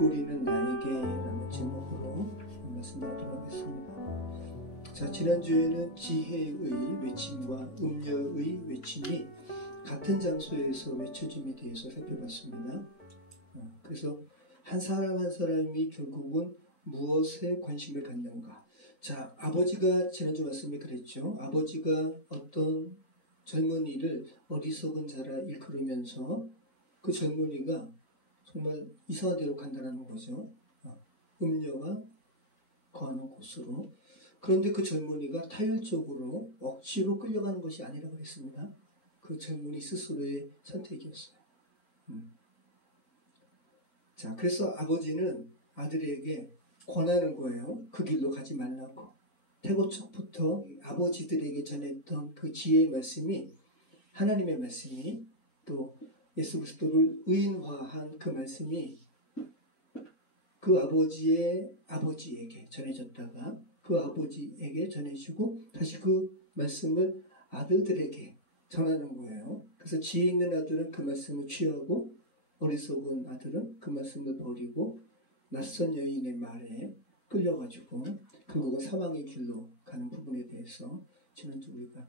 입꼬리는 나에게 라는 제목으로 말씀 나누도록 하겠습니다. 자, 지난주에는 지혜의 외침과 음녀의 외침이 같은 장소에서 외쳐짐에 대해서 살펴봤습니다. 그래서 한 사람 한 사람이 결국은 무엇에 관심을 갖는가. 자, 아버지가 지난주 말씀에 그랬죠. 아버지가 어떤 젊은이를 어리석은 자라 일컬으면서 그 젊은이가 정말 이상한 데로 간다는 거죠. 음녀가 거하는 곳으로. 그런데 그 젊은이가 타율적으로 억지로 끌려가는 것이 아니라고 그랬습니다. 그 젊은이 스스로의 선택이었어요. 자, 그래서 아버지는 아들에게 권하는 거예요. 그 길로 가지 말라고. 태고척부터 아버지들에게 전했던 그 지혜의 말씀이, 하나님의 말씀이, 또 예수 그리스도를 의인화한 그 말씀이 그 아버지의 아버지에게 전해졌다가 그 아버지에게 전해지고 다시 그 말씀을 아들들에게 전하는 거예요. 그래서 지혜 있는 아들은 그 말씀을 취하고 어리석은 아들은 그 말씀을 버리고 낯선 여인의 말에 끌려가지고 결국은 사망의 길로 가는 부분에 대해서 지난주 우리가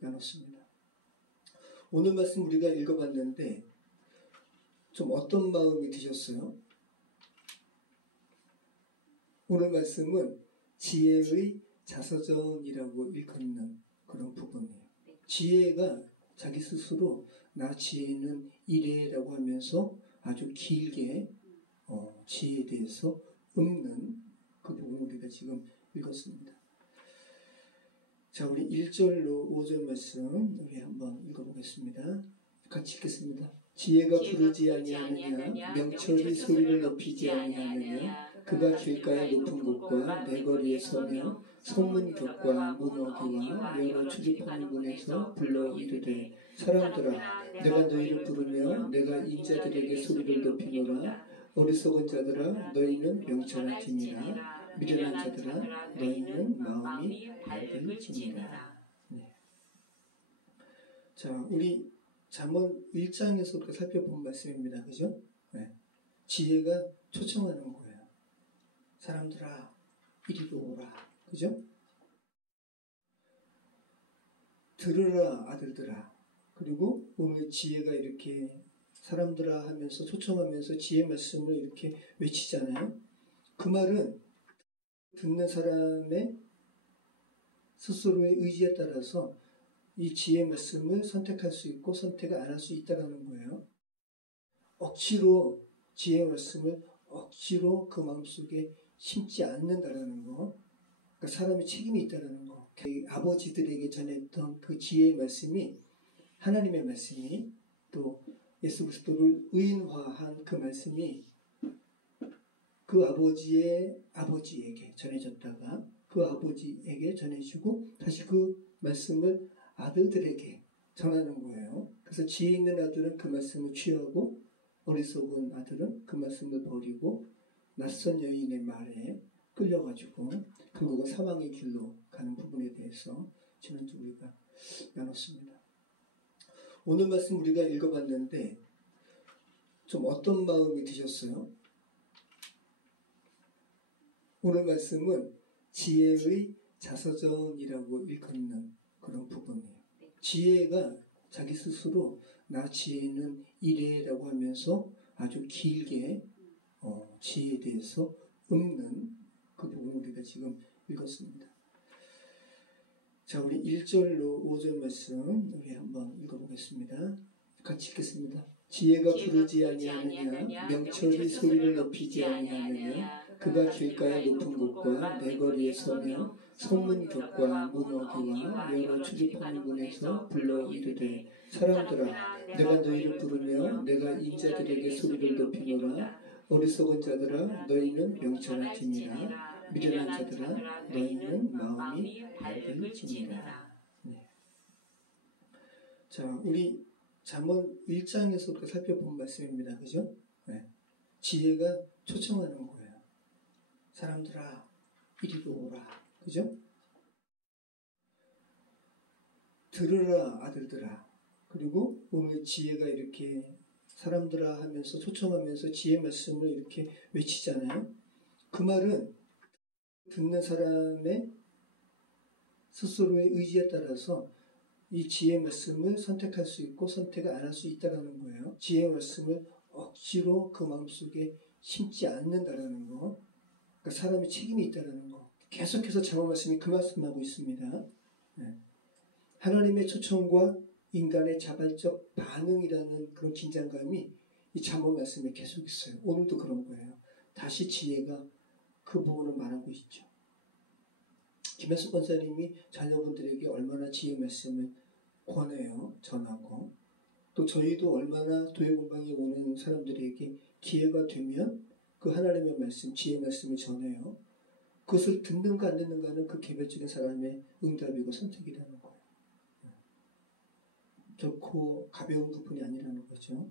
나눴습니다. 오늘 말씀 우리가 읽어봤는데 좀 어떤 마음이 드셨어요? 오늘 말씀은 지혜의 자서전이라고 일컫는 그런 부분이에요. 지혜가 자기 스스로 나 지혜는 이래라고 하면서 아주 길게 지혜에 대해서 읊는 그 부분을 우리가 지금 읽었습니다. 자, 우리 1절로 5절 말씀 우리 한번 읽어보겠습니다. 같이 읽겠습니다. 지혜가 부르지 아니하느냐, 명철이 소리를 높이지 아니하느냐, 그가 길가의 높은 곳과 내거리에 서며 성문 곁과 문어기와 여러 출입하는 문에서 불러 이르되, 사람들아, 내가 너희를 부르며 내가 인자들에게 소리를 높이노라. 어리석은 자들아, 너희는 명철할지니라. 미련한 자들아, 너희는 마음이 밝을지니라. 네. 자, 우리 잠언 1장에서부터 살펴본 말씀입니다. 그죠? 네. 지혜가 초청하는 거예요. 사람들아, 이리로 오라. 그죠? 들으라, 아들들아. 그리고 오늘 지혜가 이렇게 사람들아 하면서 초청하면서 지혜 말씀을 이렇게 외치잖아요. 그 말은 듣는 사람의 스스로의 의지에 따라서 이 지혜 말씀을 선택할 수 있고 선택을 안 할 수 있다는 거예요. 억지로 지혜 말씀을 억지로 그 마음속에 심지 않는다는 거. 그러니까 사람의 책임이 있다는 거. 아버지들에게 전했던 그 지혜의 말씀이, 하나님의 말씀이, 또 예수 그리스도를 의인화한 그 말씀이 그 아버지의 아버지에게 전해졌다가 그 아버지에게 전해지고 다시 그 말씀을 아들들에게 전하는 거예요. 그래서 지혜 있는 아들은 그 말씀을 취하고 어리석은 아들은 그 말씀을 버리고 낯선 여인의 말에 끌려가지고 결국은 사망의 길로 가는 부분에 대해서 지난주 우리가 나눴습니다. 오늘 말씀 우리가 읽어봤는데 좀 어떤 마음이 드셨어요? 오늘 말씀은 지혜의 자서전이라고 일컫는 그런 부분이에요. 지혜가 자기 스스로 나 지혜는 이래라고 하면서 아주 길게 지혜에 대해서 읊는 그 부분을 우리가 지금 읽었습니다. 자, 우리 1절로 5절 말씀 우리 한번 읽어보겠습니다. 같이 읽겠습니다. 지혜가 부르지 아니하느냐, 명철이 소리를 높이지 아니하느냐, 그가 길가의 높은 곳과 내거리에 서며 성문 곁과 문어기와 여러 출입하는 문에서 불러 이르되, 사람들아, 내가 너희를 부르며 내가 인자들에게 소리를 높이노라. 어리석은 자들아, 너희는 명철할지니라. 미련한 자들아, 너희는 마음이 밝을지니라. 네. 자, 우리 잠언 1장에서부터 살펴본 말씀입니다. 그죠? 네. 지혜가 초청하는 거예요. 사람들아, 이리로 오라. 그죠? 들으라, 아들들아. 그리고 오늘 지혜가 이렇게 사람들아 하면서 초청하면서 지혜 말씀을 이렇게 외치잖아요. 그 말은 듣는 사람의 스스로의 의지에 따라서 이 지혜 말씀을 선택할 수 있고 선택을 안 할 수 있다는 거예요. 지혜 말씀을 억지로 그 마음속에 심지 않는다라는 거. 그러니까 사람의 책임이 있다는 거. 계속해서 장로 말씀이 그 말씀하고 있습니다. 네. 하나님의 초청과 인간의 자발적 반응이라는 그런 긴장감이 이 잠언 말씀에 계속 있어요. 오늘도 그런 거예요. 다시 지혜가 그 부분을 말하고 있죠. 김현숙 권사님이 자녀분들에게 얼마나 지혜 말씀을 권해요. 전하고. 또 저희도 얼마나 도예공방에 오는 사람들에게 기회가 되면 그 하나님의 말씀, 지혜 말씀을 전해요. 그것을 듣는가 안 듣는가는 그 개별적인 사람의 응답이고 선택이라는 거예요. 결코 가벼운 부분이 아니라는 거죠.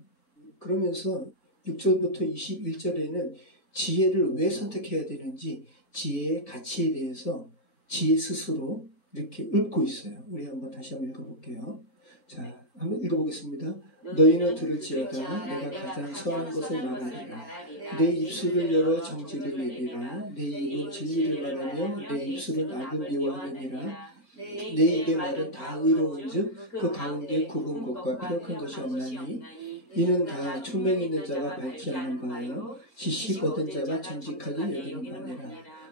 그러면서 6절부터 21절에는 지혜를 왜 선택해야 되는지 지혜의 가치에 대해서 지혜 스스로 이렇게 읊고 있어요. 우리 한번 다시 한번 읽어볼게요. 자, 한번 읽어보겠습니다. 너희는 들을지어다 내가 가장 선한 것을 말하리라. 내 입술을 열어 정직을 얘기라. 내 입은 진리를 말하며 내 입술은 악을 미워하느니라. 내 입의 말은 다 의로운즉 그 가운데 굽은 것과 폐역한 것이 없나니 이는 다 총명 있는 자가 밝히 아는 바요 지식 얻은 자가 정직하게 여기는 바니라.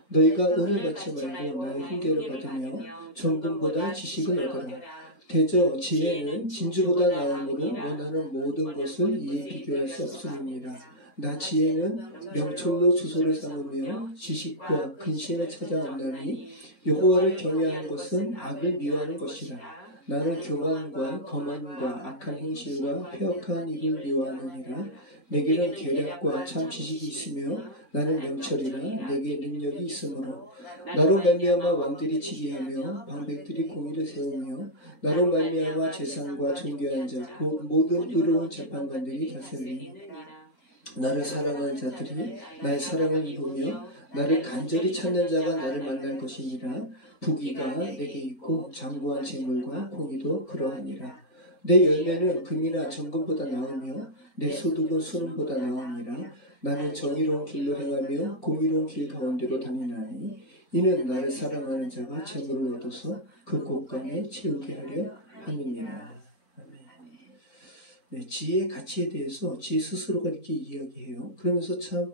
너희가 은을 받지 말고 나의 훈계를 받으며 정금보다 지식을 얻으라. 대저 지혜는 진주보다 나음으로 원하는 모든 것을 이에 비교할 수 없음이니라. 나 지혜는 명철로 주소를 삼으며 지식과 근신을 찾아온다니 여호와를 경외하는 것은 악을 미워하는 것이라. 나는 교만과 거만과 악한 행실과 폐역한 입을 미워하느니라. 내게는 계략과 참 지식이 있으며 나는 명철이라. 내게 능력이 있으므로 나로 말미암아 왕들이 지휘하며 방백들이 공의를 세우며 나로 말미암아 재상과 존귀한 자 곧 모든 의로운 재판관들이 다스리니 나를 사랑하는 자들이 나의 사랑을 입으며 나를 간절히 찾는 자가 나를 만날 것이니라. 부귀가 내게 있고 장구한 재물과 공의도 그러하니라. 내 열매는 금이나 정금보다 나으며 내 소득은 소금보다 나으니라. 나는 정의로운 길로 행하며 공의로운 길 가운데로 다니나니 이는 나를 사랑하는 자가 재물을 얻어서 그 곳간에 채우게 하려 함이니라. 네, 지혜의 가치에 대해서 지혜 스스로가 이렇게 이야기해요. 그러면서 참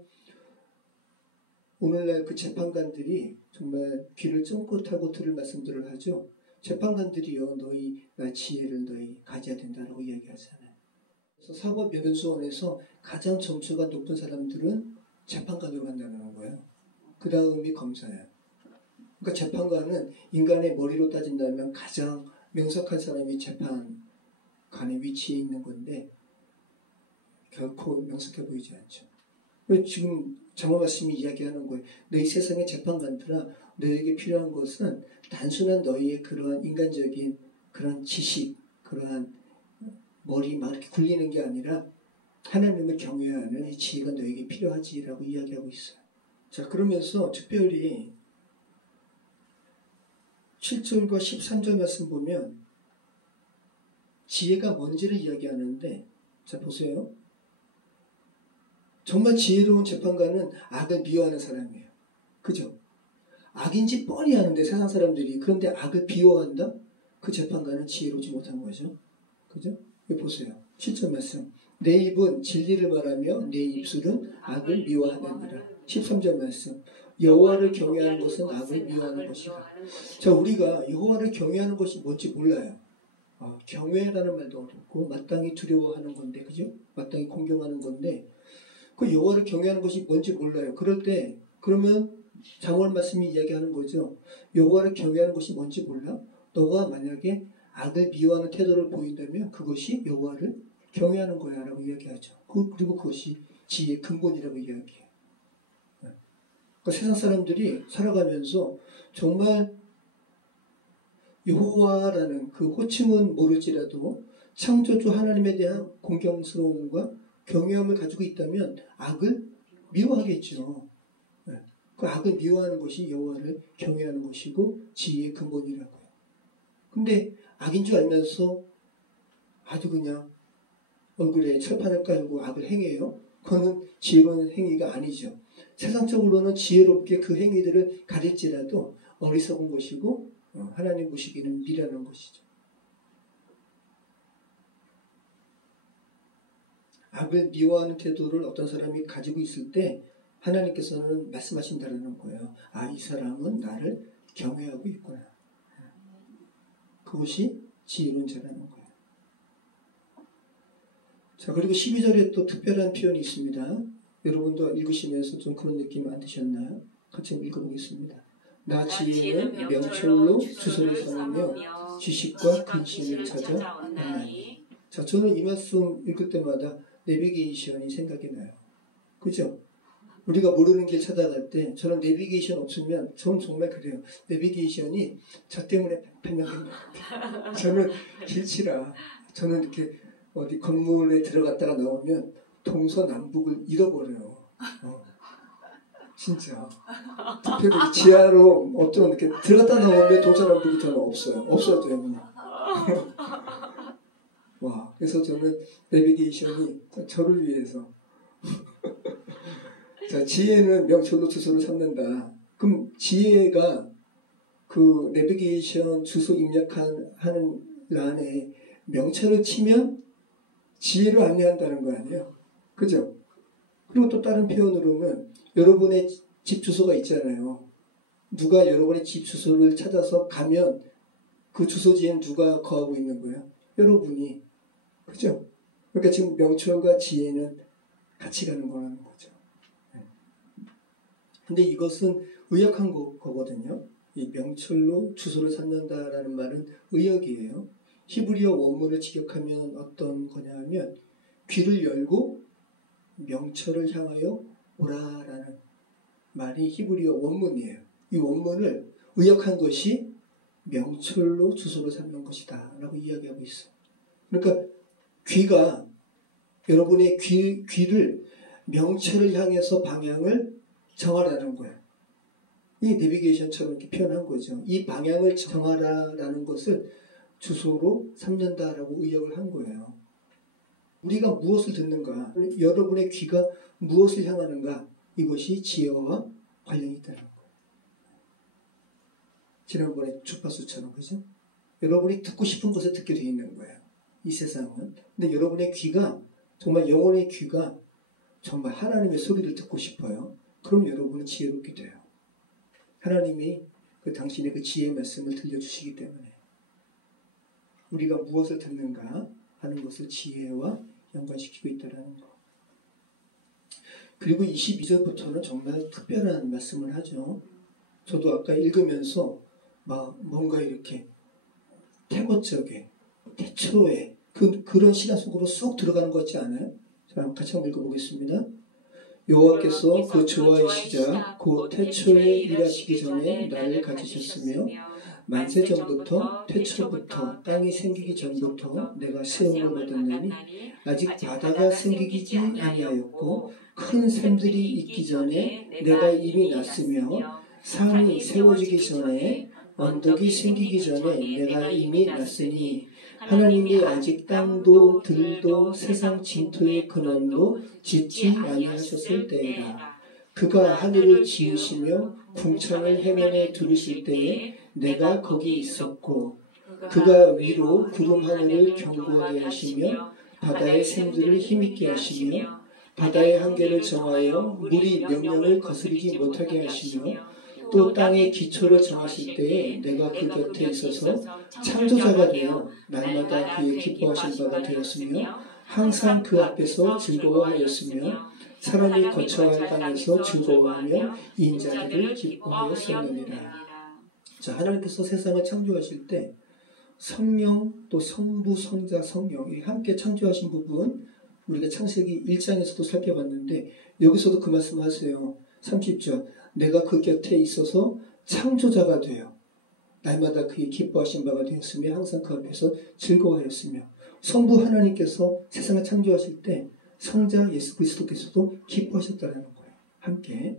오늘날 그 재판관들이 정말 귀를 쫑긋하고 들을 말씀들을 하죠. 재판관들이요, 나 지혜를 너희 가져야 된다라고 이야기하잖아요. 그래서 사법여변소원에서 가장 점수가 높은 사람들은 재판관으로 간다는 거예요. 그 다음이 검사예요. 그러니까 재판관은 인간의 머리로 따진다면 가장 명석한 사람이 재판관의 위치에 있는 건데 결코 명석해 보이지 않죠. 지금 장로 말씀이 이야기하는 거예요. 너희 세상의 재판관들아, 너에게 필요한 것은 단순한 너희의 그러한 인간적인 그런 지식, 그러한 머리 막 이렇게 굴리는 게 아니라 하나님을 경외하는 이 지혜가 너에게 필요하지라고 이야기하고 있어요. 자, 그러면서 특별히 7절과 13절 말씀 보면 지혜가 뭔지를 이야기하는데, 자 보세요. 정말 지혜로운 재판관은 악을 미워하는 사람이에요. 그죠? 악인지 뻔히 아는데 세상 사람들이, 그런데 악을 비워한다? 그 재판관은 지혜롭지 못한 거죠. 그죠? 여기 보세요. 7절 말씀. 내 입은 진리를 말하며 내 입술은 악을 미워하느니라. 13절 말씀. 여호와를 경외하는 것은 악을 미워하는 것이다. 자, 우리가 여호와를 경외하는 것이 뭔지 몰라요. 경외라는 말도 어렵고 마땅히 두려워하는 건데, 그죠? 마땅히 공경하는 건데 그 여호와를 경외하는 것이 뭔지 몰라요. 그럴 때 그러면 장원 말씀이 이야기하는 거죠. 여호와를 경외하는 것이 뭔지 몰라? 너가 만약에 악을 미워하는 태도를 보인다면 그것이 여호와를 경외하는 거야 라고 이야기하죠. 그리고 그것이 지혜의 근본이라고 이야기해요. 그러니까 세상 사람들이 살아가면서 정말 여호와라는 그 호칭은 모르지라도 창조주 하나님에 대한 공경스러움과 경외함을 가지고 있다면 악을 미워하겠죠. 그 악을 미워하는 것이 여호와를 경외하는 것이고 지혜의 근본이라고요. 근데 악인 줄 알면서 아주 그냥 얼굴에 철판을 깔고 악을 행해요? 그거는 지혜로운 행위가 아니죠. 세상적으로는 지혜롭게 그 행위들을 가릴지라도 어리석은 것이고 하나님 보시기에는 미련한 것이죠. 악을 미워하는 태도를 어떤 사람이 가지고 있을 때 하나님께서는 말씀하신다는 거예요. 아, 이 사람은 나를 경외하고 있구나. 그것이 지혜로운 자라는 거예요. 자, 그리고 12절에 또 특별한 표현이 있습니다. 여러분도 읽으시면서 좀 그런 느낌 안 드셨나요? 같이 읽어보겠습니다. 나 지혜는 명철로 주소를 삼으며 지식과 근심을 찾아 만나니. 자, 저는 이 말씀 읽을 때마다 내비게이션이 생각이 나요. 그죠? 우리가 모르는 길 찾아갈 때 저는 내비게이션 없으면 저는 정말 그래요. 내비게이션이 저 때문에 판명된 것 같아요. 저는 길치라. 저는 이렇게 어디 건물에 들어갔다가 나오면 동서남북을 잃어버려요. 진짜. 특별히 지하로 어떤 이렇게 들어갔다 나오면 동서남북이 저는 없어요. 없어져요, 그냥. 와, 그래서 저는 내비게이션이 저를 위해서. 자, 지혜는 명철로 주소를 삼는다. 그럼 지혜가 그 내비게이션 주소 입력하는 란에 명철을 치면 지혜로 안내한다는 거 아니에요? 그죠? 그리고 또 다른 표현으로는 여러분의 집 주소가 있잖아요. 누가 여러분의 집 주소를 찾아서 가면 그 주소지엔 누가 거하고 있는 거예요? 여러분이. 그죠? 그러니까 지금 명철과 지혜는 같이 가는 거라는 거죠. 근데 이것은 의역한 거거든요. 이 명철로 주소를 삼는다라는 말은 의역이에요. 히브리어 원문을 직역하면 어떤 거냐면 귀를 열고 명철을 향하여 오라라는 말이 히브리어 원문이에요. 이 원문을 의역한 것이 명철로 주소를 삼는 것이다 라고 이야기하고 있어요. 그러니까 귀가 여러분의 귀를 명철을 향해서 방향을 정하라는 거예요. 이 내비게이션처럼 이렇게 표현한 거죠. 이 방향을 정하라라는 것을 주소로 삼는다라고 의역을 한 거예요. 우리가 무엇을 듣는가, 여러분의 귀가 무엇을 향하는가, 이것이 지혜와 관련이 있다는 거예요. 지난번에 주파수처럼, 그죠? 여러분이 듣고 싶은 것을 듣게 되어 있는 거예요. 이 세상은. 근데 여러분의 귀가, 정말 영혼의 귀가 정말 하나님의 소리를 듣고 싶어요. 그럼 여러분은 지혜롭게 돼요. 하나님이 당신의 그 지혜의 말씀을 들려주시기 때문에 우리가 무엇을 듣는가 하는 것을 지혜와 연관시키고 있다는 거. 그리고 22절부터는 정말 특별한 말씀을 하죠. 저도 아까 읽으면서 막 뭔가 이렇게 태고적에 태초에 그런 시간 속으로 쏙 들어가는 것 같지 않아요? 자, 같이 한번 읽어보겠습니다. 여호와께서 그 조화의 시작 곧 태초에 일하시기 전에 나를 가지셨으며 만세전부터 태초부터 땅이 생기기 전부터 내가 세움을 얻었나니 아직 바다가 생기지 아니하였고 큰 샘들이 있기 전에 내가 이미 났으며 산이 세워지기 전에 언덕이 생기기 전에 내가 이미 났으니 하나님이 아직 땅도 들도 세상 진토의 근원도 짓지 아니하셨을 때에라. 그가 하늘을 지으시며 궁창을 해면에 두르실 때에 내가 거기 있었고 그가 위로 구름 하늘을 견고하게 하시며 바다의 샘들을 힘있게 하시며 바다의 한계를 정하여 물이 명령을 거스르지 못하게 하시며 또 땅의 기초를 정하실 때에 내가 그 곁에 있어서 창조자가 되어 날마다 그의 기뻐하신 바가 되었으며 항상 그 앞에서 즐거워하였으며 사람이 거쳐야 할 땅에서 즐거워하며 인자들을 기뻐하였었느니라. 자, 하나님께서 세상을 창조하실 때 성령 또 성부 성자 성령이 함께 창조하신 부분 우리가 창세기 1장에서도 살펴봤는데 여기서도 그 말씀 하세요. 30절 내가 그 곁에 있어서 창조자가 되어 날마다 그의 기뻐하신 바가 되었으며 항상 그 앞에서 즐거워하였으며 성부 하나님께서 세상을 창조하실 때 성자 예수 그리스도께서도 기뻐하셨다는 거예요. 함께.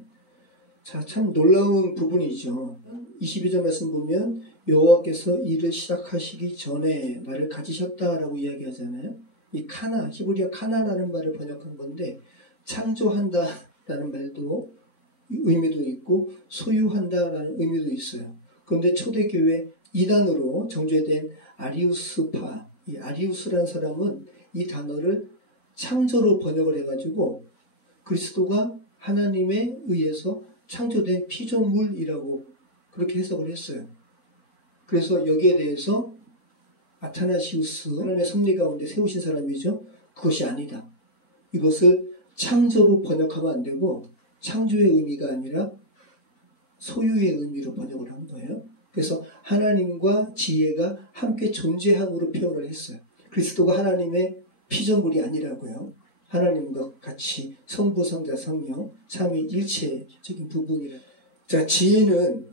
자, 참 놀라운 부분이죠. 22절 말씀 보면 여호와께서 일을 시작하시기 전에 나를 가지셨다라고 이야기하잖아요. 이 카나, 히브리어 카나라는 말을 번역한 건데 창조한다라는 말도 의미도 있고 소유한다라는 의미도 있어요. 그런데 초대교회 이단으로 정죄된 아리우스파, 이 아리우스라는 사람은 이 단어를 창조로 번역을 해가지고 그리스도가 하나님에 의해서 창조된 피조물이라고 그렇게 해석을 했어요. 그래서 여기에 대해서 아타나시우스, 하나님의 섭리 가운데 세우신 사람이죠. 그것이 아니다. 이것을 창조로 번역하면 안 되고 창조의 의미가 아니라 소유의 의미로 번역을 한 거예요. 그래서 하나님과 지혜가 함께 존재함으로 표현을 했어요. 그리스도가 하나님의 피조물이 아니라고요. 하나님과 같이 성부, 성자, 성령, 삼위 일체적인 부분이라. 자, 지혜는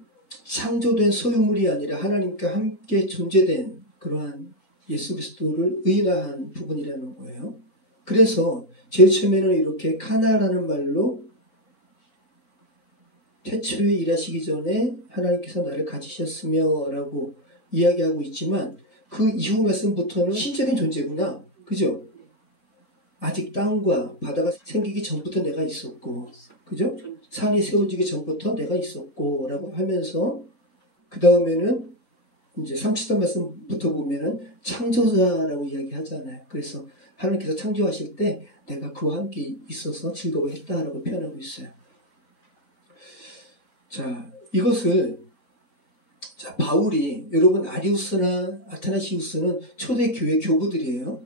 창조된 소유물이 아니라 하나님과 함께 존재된 그러한 예수 그리스도를 의인화한 부분이라는 거예요. 그래서 제일 처음에는 이렇게 카나라는 말로 태초에 일하시기 전에 하나님께서 나를 가지셨으며 라고 이야기하고 있지만 그 이후 말씀부터는 신적인 존재구나. 그죠? 아직 땅과 바다가 생기기 전부터 내가 있었고, 그죠? 산이 세워지기 전부터 내가 있었고 라고 하면서 그 다음에는 이제 37절 말씀부터 보면은 창조자라고 이야기하잖아요. 그래서 하나님께서 창조하실 때 내가 그와 함께 있어서 즐거워했다라고 표현하고 있어요. 자, 이것을 자, 바울이 여러분 아리우스나 아타나시우스는 초대교회 교부들이에요.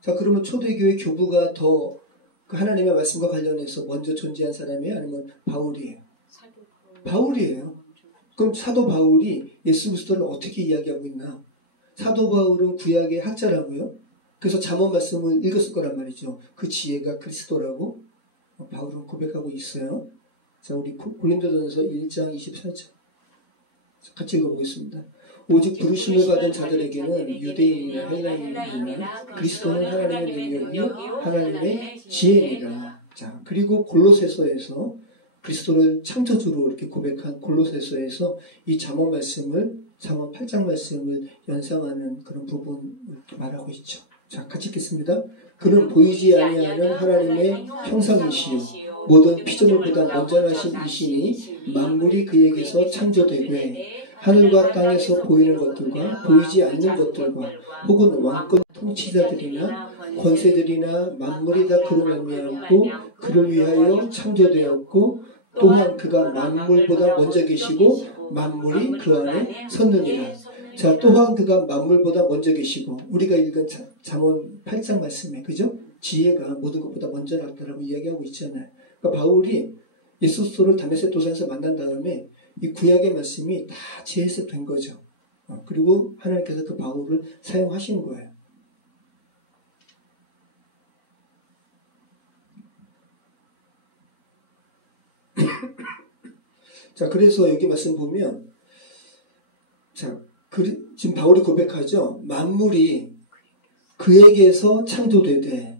자, 그러면 초대교회 교부가 더 그 하나님의 말씀과 관련해서 먼저 존재한 사람이에요? 아니면 바울이에요? 바울이에요. 그럼 사도 바울이 예수 그리스도를 어떻게 이야기하고 있나? 사도 바울은 구약의 학자라고요. 그래서 잠언 말씀을 읽었을 거란 말이죠. 그 지혜가 그리스도라고 바울은 고백하고 있어요. 자, 우리 고린도전서 1장 24절 같이 읽어보겠습니다. 오직 부르심을 받은 자들에게는 유대인이나 헬라인이나 그리스도는 하나님의 능력이 하나님의 지혜니라. 자, 그리고 골로새서에서 그리스도를 창조주로 이렇게 고백한 골로새서에서 이 잠언 말씀을 잠언 8장 말씀을 연상하는 그런 부분을 말하고 있죠. 자, 같이 읽겠습니다. 그는 보이지 아니하는 하나님의 형상이시요 모든 피조물보다 먼저나신 이시니 만물이 그에게서 창조되되 하늘과 땅에서 보이는 것들과 보이지 않는 것들과 혹은 왕권 통치자들이나 권세들이나 만물이 다 그로 말미암고 그를 위하여 창조되었고 또한 그가 만물보다 먼저 계시고 만물이 그 안에 섰느니라. 자, 또한 그가 만물보다 먼저 계시고 우리가 읽은 잠언 8장 말씀에 그죠? 지혜가 모든 것보다 먼저 났다라고 이야기하고 있잖아요. 그러니까 바울이 예수 그리스도를 다메섹 도상에서 만난 다음에 이 구약의 말씀이 다 재해석된 거죠. 그리고 하나님께서 그 바울을 사용하신 거예요. 자, 그래서 여기 말씀 보면 자, 지금 바울이 고백하죠. 만물이 그에게서 창조되되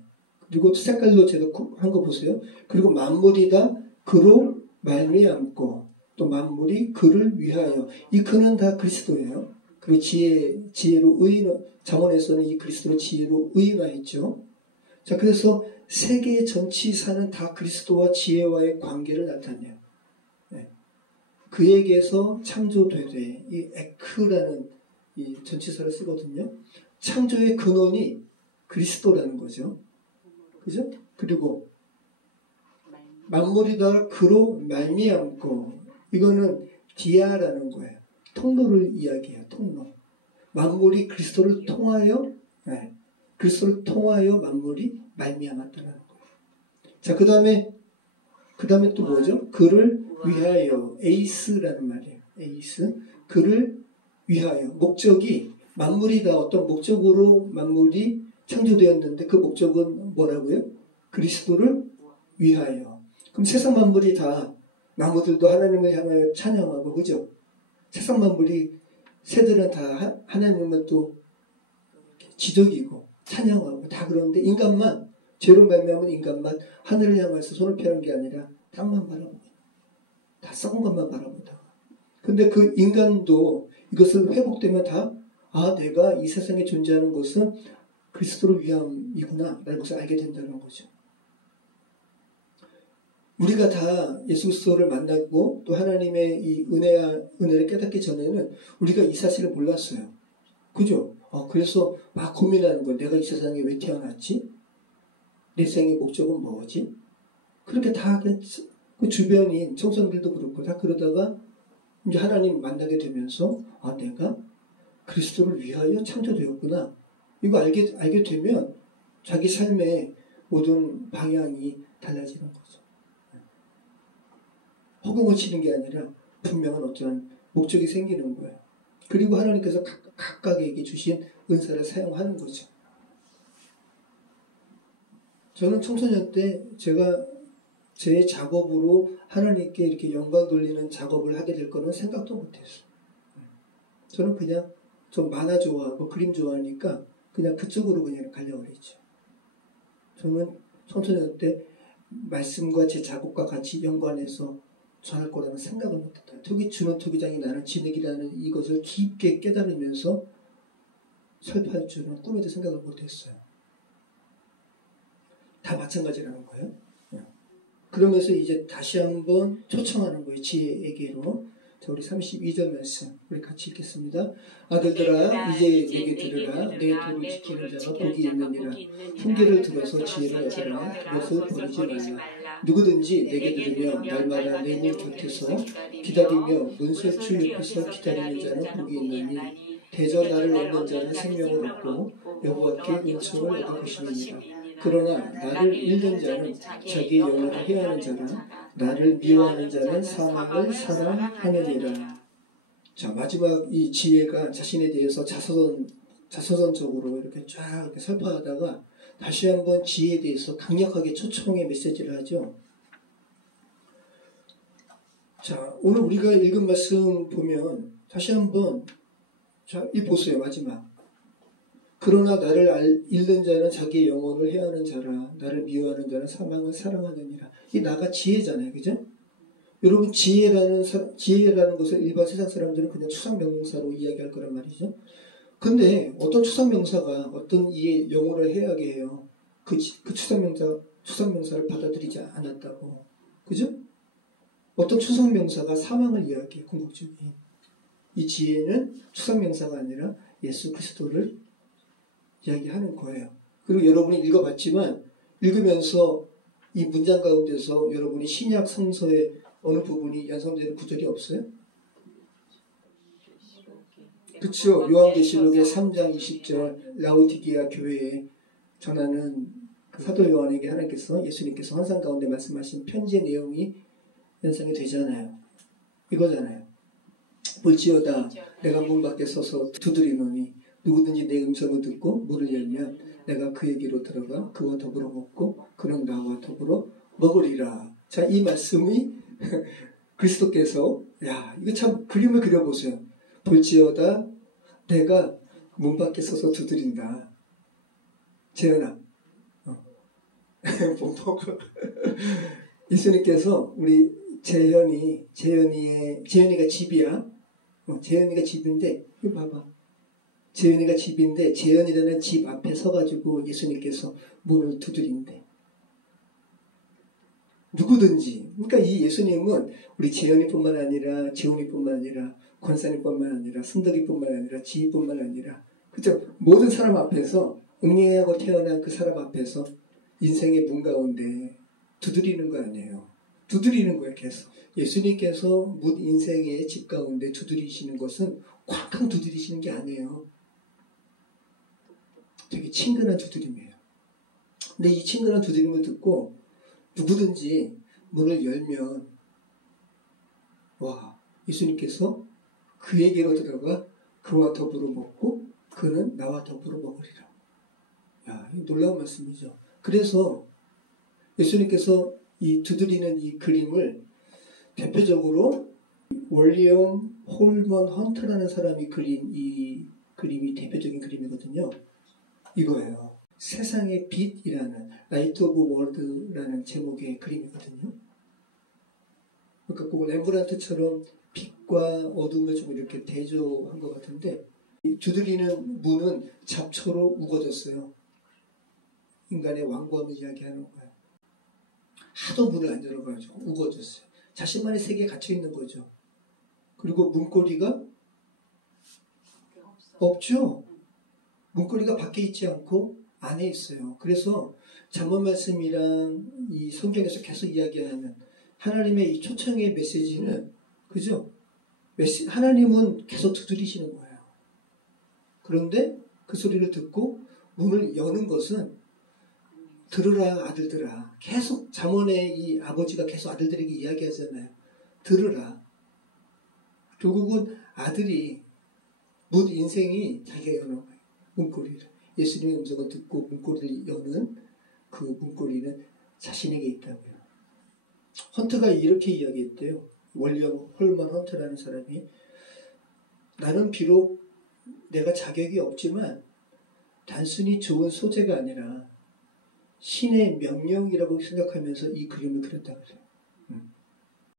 그리고 색깔로 제가 한 거 보세요. 그리고 만물이 다 그로 말미암고 또 만물이 그를 위하여. 이 그는 다 그리스도예요. 그리고 지혜로 잠언에서는 이 그리스도를 지혜로 의인화했죠. 자, 그래서 세계 전치사는 다 그리스도와 지혜와의 관계를 나타내요. 네. 그에게서 창조되되 이 에크라는 이 전치사를 쓰거든요. 창조의 근원이 그리스도라는 거죠. 그죠? 그리고 만물이 다 그로 말미암고 이거는 디아라는 거예요. 통로를 이야기해요. 통로. 만물이 그리스도를 통하여 네. 그리스도를 통하여 만물이 말미암았다는 거예요. 자, 그 다음에 또 뭐죠? 그를 위하여. 에이스라는 말이에요. 에이스. 그를 위하여. 목적이 만물이 다 어떤 목적으로 만물이 창조되었는데 그 목적은 뭐라고요? 그리스도를 위하여. 그럼 세상 만물이 다 나무들도 하나님을 향하여 찬양하고 그죠? 세상 만물이 새들은 다 하나님을 또 지적이고 찬양하고 다 그런데 인간만 죄로 말미암은 인간만 하늘을 향해서 손을 펴는 게 아니라 땅만 바라보고 다 썩은 것만 바라보다가 근데 그 인간도 이것을 회복되면 다 내가 이 세상에 존재하는 것은 그리스도를 위함이구나 라는 것을 알게 된다는 거죠. 우리가 다 예수 그리스도를 만나고 또 하나님의 이 은혜를 깨닫기 전에는 우리가 이 사실을 몰랐어요. 그죠? 그래서 막 고민하는 거예요. 내가 이 세상에 왜 태어났지? 내 생의 목적은 뭐지? 그렇게 다 그 주변인 청소년들도 그렇고 다 그러다가 이제 하나님 만나게 되면서 내가 그리스도를 위하여 창조되었구나. 이거 알게 되면 자기 삶의 모든 방향이 달라지는 거죠. 허공을 치는 게 아니라 분명한 어떤 목적이 생기는 거예요. 그리고 하나님께서 각각에게 주신 은사를 사용하는 거죠. 저는 청소년 때 제가 제 작업으로 하나님께 이렇게 영광 돌리는 작업을 하게 될 거는 생각도 못했어요. 저는 그냥 좀 만화 좋아하고 그림 좋아하니까 그냥 그쪽으로 그냥 가려고 그랬죠. 저는 청소년 때 말씀과 제 작업과 같이 연관해서 전할 거라는 생각을 못했다. 주는 투기장이 나는 진흙이라는 이것을 깊게 깨달으면서 설파할 줄은 꿈에도 생각을 못했어요. 다 마찬가지라는 거예요. 그러면서 이제 다시 한번 초청하는 거예요. 지혜에게로. 자, 우리 32절 말씀 우리 같이 읽겠습니다. 아들들아 이제 내게 들으라. 내 도를 지키는 자가 복이 있느니라. 훈계를 들어서 지혜를 얻으라. 그것을 버리지 말라. 누구든지 내게 들으며 날마다 내 문 곁에서 기다리며 문설주 옆에서 기다리는 자는 복이 있느니 대저 나를 얻는 자는 생명을 얻고 여호와께 은총을 얻을 것이니라. 그러나 나를 잃는 자는 자기 영혼을 해하는 자라. 나를 미워하는 자는 사망을 사랑하느니라. 자, 마지막 이 지혜가 자신에 대해서 자서전적으로 이렇게 쫙 이렇게 설파하다가 다시 한번 지혜에 대해서 강력하게 초청의 메시지를 하죠. 자, 오늘 우리가 읽은 말씀 보면 다시 한번 이 보세요. 마지막. 그러나 나를 잃는 자는 자기의 영혼을 해하는 자라. 나를 미워하는 자는 사망을 사랑하느니라. 이 나가 지혜잖아요. 그죠? 여러분 지혜라는 것을 일반 세상 사람들은 그냥 추상명사로 이야기할 거란 말이죠. 근데 어떤 추상명사가 어떤 이의 영혼을 해하게 해요. 그 추상명사를 받아들이지 않았다고. 그죠? 어떤 추상명사가 사망을 이야기해요. 궁극적인. 이 지혜는 추상명사가 아니라 예수 그리스도를 이야기하는 거예요. 그리고 여러분이 읽어봤지만 읽으면서 이 문장 가운데서 여러분이 신약 성서의 어느 부분이 연상되는 구절이 없어요? 그렇죠. 요한계시록의 3장 20절 라오디게아 교회에 전하는 그 사도 요한에게 하나님께서 예수님께서 환상 가운데 말씀하신 편지의 내용이 연상이 되잖아요. 이거잖아요. 볼지어다 내가 문 밖에 서서 두드리노니 누구든지 내 음성을 듣고 문을 열면 내가 그에게로 들어가 그와 더불어 먹고 그는 나와 더불어 먹으리라. 자, 이 말씀이 그리스도께서 이거 참 그림을 그려보세요. 볼지어다 내가 문 밖에 서서 두드린다. 재현아. 예수님께서 우리 재현이가 집이야. 재현이가 집인데 이거 봐봐. 재현이가 집인데 재현이라는 집 앞에 서가지고 예수님께서 문을 두드린대. 누구든지. 그러니까 이 예수님은 우리 재현이뿐만 아니라 재훈이뿐만 아니라 권사님뿐만 아니라 순덕이뿐만 아니라 지희뿐만 아니라 그죠? 모든 사람 앞에서 응애하고 태어난 그 사람 앞에서 인생의 문 가운데 두드리는 거 아니에요. 두드리는 거예요. 계속. 예수님께서 인생의 집 가운데 두드리시는 것은 쾅쾅 두드리시는 게 아니에요. 되게 친근한 두드림이에요. 근데 이 친근한 두드림을 듣고 누구든지 문을 열면 예수님께서 그에게로 들어가 그와 더불어 먹고 그는 나와 더불어 먹으리라. 놀라운 말씀이죠. 그래서 예수님께서 이 두드리는 이 그림을 대표적으로 윌리엄 홀먼 헌트라는 사람이 그린 이 그림이 대표적인 그림이거든요. 이거예요. 세상의 빛이라는 라이트 오브 월드라는 제목의 그림이거든요. 그러니까 꼭 렘브란트처럼 빛과 어둠을 좀 이렇게 대조한 것 같은데 이 두드리는 문은 잡초로 우거졌어요. 인간의 완고함을 이야기하는 거예요. 하도 문을 안 열어가지고 우거졌어요. 자신만의 세계에 갇혀있는 거죠. 그리고 문고리가 없죠. 문고리가 밖에 있지 않고 안에 있어요. 그래서 잠언 말씀이랑 이 성경에서 계속 이야기하는 하나님의 이 초청의 메시지는, 그죠? 하나님은 계속 두드리시는 거예요. 그런데 그 소리를 듣고 문을 여는 것은 들으라 아들들아. 계속 잠언의 이 아버지가 계속 아들들에게 이야기하잖아요. 들으라. 결국은 아들이 문 인생이 자기가 여는 거예요. 문고리를. 예수님의 음성을 듣고 문고리를 여는 그 문고리는 자신에게 있다고요. 헌트가 이렇게 이야기했대요. 월령 홀만 헌트라는 사람이, 나는 비록 내가 자격이 없지만 단순히 좋은 소재가 아니라 신의 명령이라고 생각하면서 이 그림을 그렸다고 해요.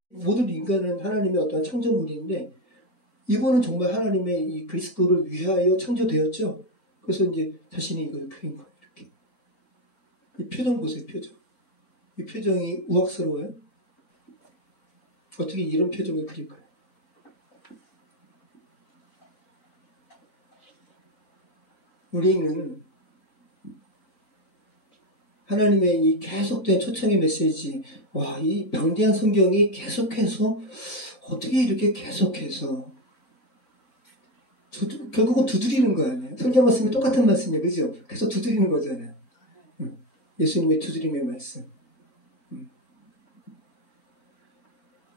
모든 인간은 하나님의 어떠한 창조물인데 이거는 정말 하나님의 이 그리스도를 위하여 창조되었죠. 그래서 이제 자신이 이걸 그린 거예요. 이렇게. 이 표정 보세요. 표정. 이 표정이 우악스러워요. 어떻게 이런 표정을 그릴까요? 우리는 하나님의 이 계속된 초청의 메시지, 와, 이 방대한 성경이 계속해서 어떻게 이렇게 계속해서 결국은 두드리는 거 아니에요? 성경 말씀이 똑같은 말씀이에요. 그죠? 계속 두드리는 거잖아요. 예수님의 두드림의 말씀.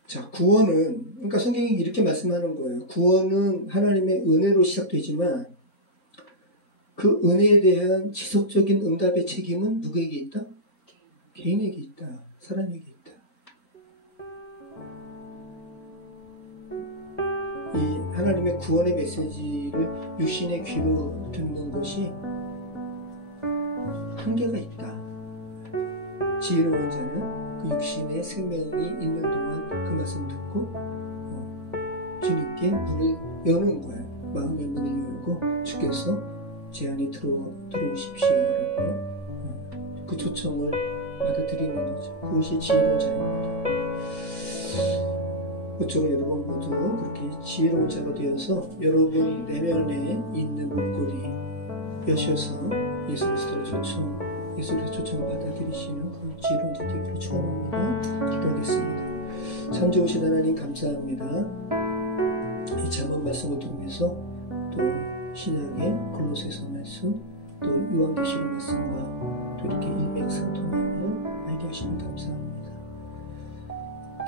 자, 구원은, 그러니까 성경이 이렇게 말씀하는 거예요. 구원은 하나님의 은혜로 시작되지만 그 은혜에 대한 지속적인 응답의 책임은 누구에게 있다? 개인에게 있다. 사람에게 있다. 이 하나님의 구원의 메시지를 육신의 귀로 듣는 것이 한계가 있다. 지혜로운 자는 그 육신의 생명이 있는 동안 그 말씀 듣고 주님께 문을 여는 거예요. 마음의 문을 열고 주께서 제 안에 들어오십시오 라고 그 초청을 받아들이는 거죠. 그것이 지혜로운 자입니다. 어쩌면 여러분 모두 그렇게 지혜로운 자가 되어서 여러분 내면에 있는 문고리 여셔서 예수 그리스도의 초청을 받아들이시는 그런 지혜로운 자 되기를 축원합니다. 기도하겠습니다. 참 좋으신 하나님 감사합니다. 이 잠언 말씀을 통해서 또 신약의 골로새서 말씀, 또 요한계시록 말씀과 또 이렇게 일맥상통함을 알게 하시니 감사합니다.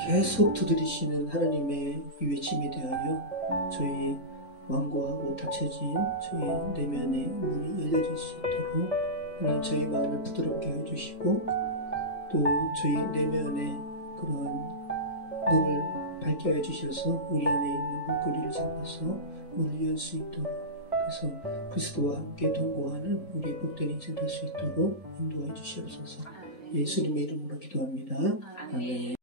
계속 두드리시는 하나님의 이 외침에 대하여 저희 완고하고 닫혀진 저희 내면의 문이 열려질 수 있도록 하나님 저희 마음을 부드럽게 해주시고 또 저희 내면의 그런 눈을 밝게 해주셔서 우리 안에 있는 문고리를 잡아서 문을 열 수 있도록, 그래서 그리스도와 함께 동거하는 우리의 복된 인생 될 수 있도록 인도해 주시옵소서. 예수님의 이름으로 기도합니다. 아멘.